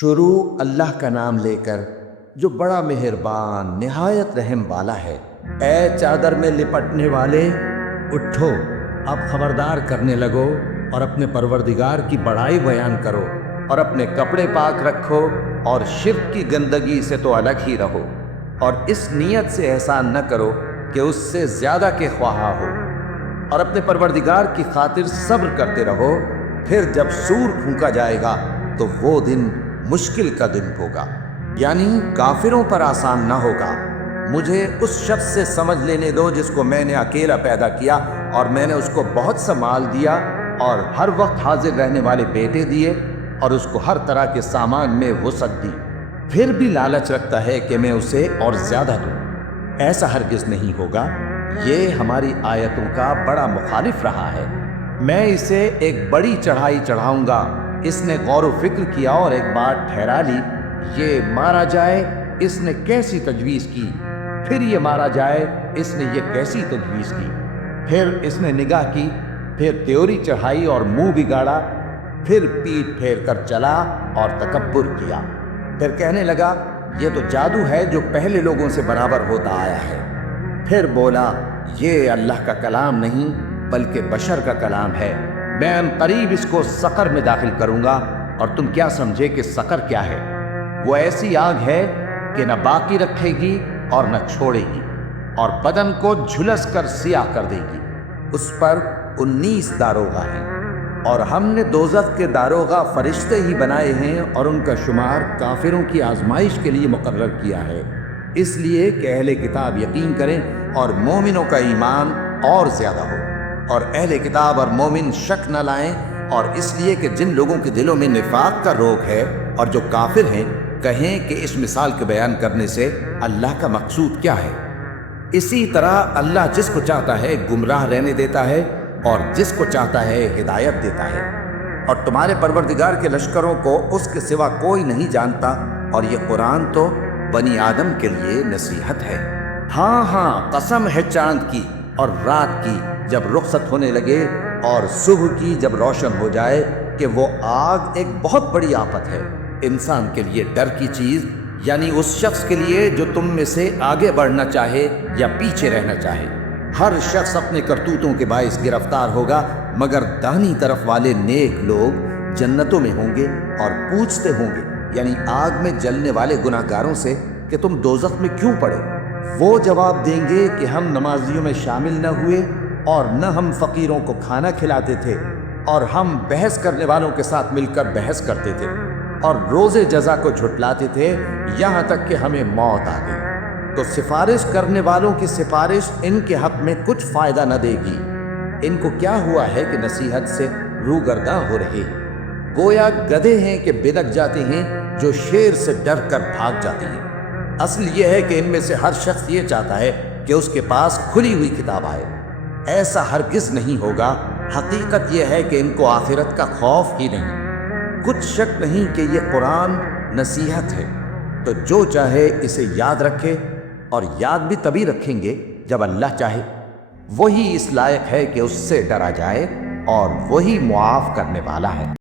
شروع اللہ کا نام لے کر جو بڑا مہربان نہایت رحم والا ہے۔ اے چادر میں لپٹنے والے، اٹھو، اب خبردار کرنے لگو اور اپنے پروردگار کی بڑائی بیان کرو، اور اپنے کپڑے پاک رکھو اور شرک کی گندگی سے تو الگ ہی رہو، اور اس نیت سے احسان نہ کرو کہ اس سے زیادہ کے خواہاں ہو، اور اپنے پروردگار کی خاطر صبر کرتے رہو۔ پھر جب سور پھونکا جائے گا تو وہ دن مشکل کا دن ہوگا، یعنی کافروں پر آسان نہ ہوگا۔ مجھے اس شخص سے سمجھ لینے دو جس کو میں نے اکیلا پیدا کیا، اور میں نے اس کو بہت سا مال دیا اور ہر وقت حاضر رہنے والے بیٹے دیے، اور اس کو ہر طرح کے سامان میں وسعت دی، پھر بھی لالچ رکھتا ہے کہ میں اسے اور زیادہ دوں۔ ایسا ہرگز نہیں ہوگا، یہ ہماری آیتوں کا بڑا مخالف رہا ہے۔ میں اسے ایک بڑی چڑھائی چڑھاؤں گا۔ اس نے غور و فکر کیا اور ایک بات ٹھہرا لی، یہ مارا جائے، اس نے کیسی تجویز کی، پھر یہ مارا جائے، اس نے یہ کیسی تجویز کی، پھر اس نے نگاہ کی، پھر تیوری چڑھائی اور منہ بگاڑا، پھر پیٹھ پھیر کر چلا اور تکبر کیا، پھر کہنے لگا یہ تو جادو ہے جو پہلے لوگوں سے برابر ہوتا آیا ہے، پھر بولا یہ اللہ کا کلام نہیں بلکہ بشر کا کلام ہے، میں ان قریب اس کو سقر میں داخل کروں گا، اور تم کیا سمجھے کہ سقر کیا ہے؟ وہ ایسی آگ ہے کہ نہ باقی رکھے گی اور نہ چھوڑے گی، اور بدن کو جھلس کر سیاہ کر دے گی۔ اس پر 19 داروغہ ہیں، اور ہم نے دوزخ کے داروغہ فرشتے ہی بنائے ہیں، اور ان کا شمار کافروں کی آزمائش کے لیے مقرر کیا ہے، اس لیے کہ اہل کتاب یقین کریں اور مومنوں کا ایمان اور زیادہ ہو، اور اہل کتاب اور مومن شک نہ لائیں، اور اس لیے کہ جن لوگوں کے دلوں میں نفاق کا روگ ہے اور جو کافر ہیں کہیں کہ اس مثال کے بیان کرنے سے اللہ کا مقصود کیا ہے۔ اسی طرح اللہ جس کو چاہتا ہے گمراہ رہنے دیتا ہے اور جس کو چاہتا ہے ہدایت دیتا ہے، اور تمہارے پروردگار کے لشکروں کو اس کے سوا کوئی نہیں جانتا، اور یہ قرآن تو بنی آدم کے لیے نصیحت ہے۔ ہاں ہاں، قسم ہے چاند کی اور رات کی جب رخصت ہونے لگے، اور صبح کی جب روشن ہو جائے، کہ وہ آگ ایک بہت بڑی آفت ہے، انسان کے لیے ڈر کی چیز، یعنی اس شخص کے لیے جو تم میں سے آگے بڑھنا چاہے یا پیچھے رہنا چاہے۔ ہر شخص اپنے کرتوتوں کے باعث گرفتار ہوگا، مگر داہنی طرف والے نیک لوگ جنتوں میں ہوں گے، اور پوچھتے ہوں گے، یعنی آگ میں جلنے والے گناہ گاروں سے، کہ تم دوزخ میں کیوں پڑے؟ وہ جواب دیں گے کہ ہم نمازیوں میں شامل نہ ہوئے، اور نہ ہم فقیروں کو کھانا کھلاتے تھے، اور ہم بحث کرنے والوں کے ساتھ مل کر بحث کرتے تھے، اور روز جزا کو جھٹلاتے تھے، یہاں تک کہ ہمیں موت آ گئی۔ تو سفارش کرنے والوں کی سفارش ان کے حق میں کچھ فائدہ نہ دے گی۔ ان کو کیا ہوا ہے کہ نصیحت سے روگرداں ہو رہے ہیں؟ گویا گدھے ہیں کہ بلک جاتے ہیں جو شیر سے ڈر کر بھاگ جاتے ہیں۔ اصل یہ ہے کہ ان میں سے ہر شخص یہ چاہتا ہے کہ اس کے پاس کھلی ہوئی کتاب آئے، ایسا ہرگز نہیں ہوگا۔ حقیقت یہ ہے کہ ان کو آخرت کا خوف ہی نہیں۔ کچھ شک نہیں کہ یہ قرآن نصیحت ہے، تو جو چاہے اسے یاد رکھے، اور یاد بھی تبھی رکھیں گے جب اللہ چاہے۔ وہی اس لائق ہے کہ اس سے ڈرا جائے، اور وہی معاف کرنے والا ہے۔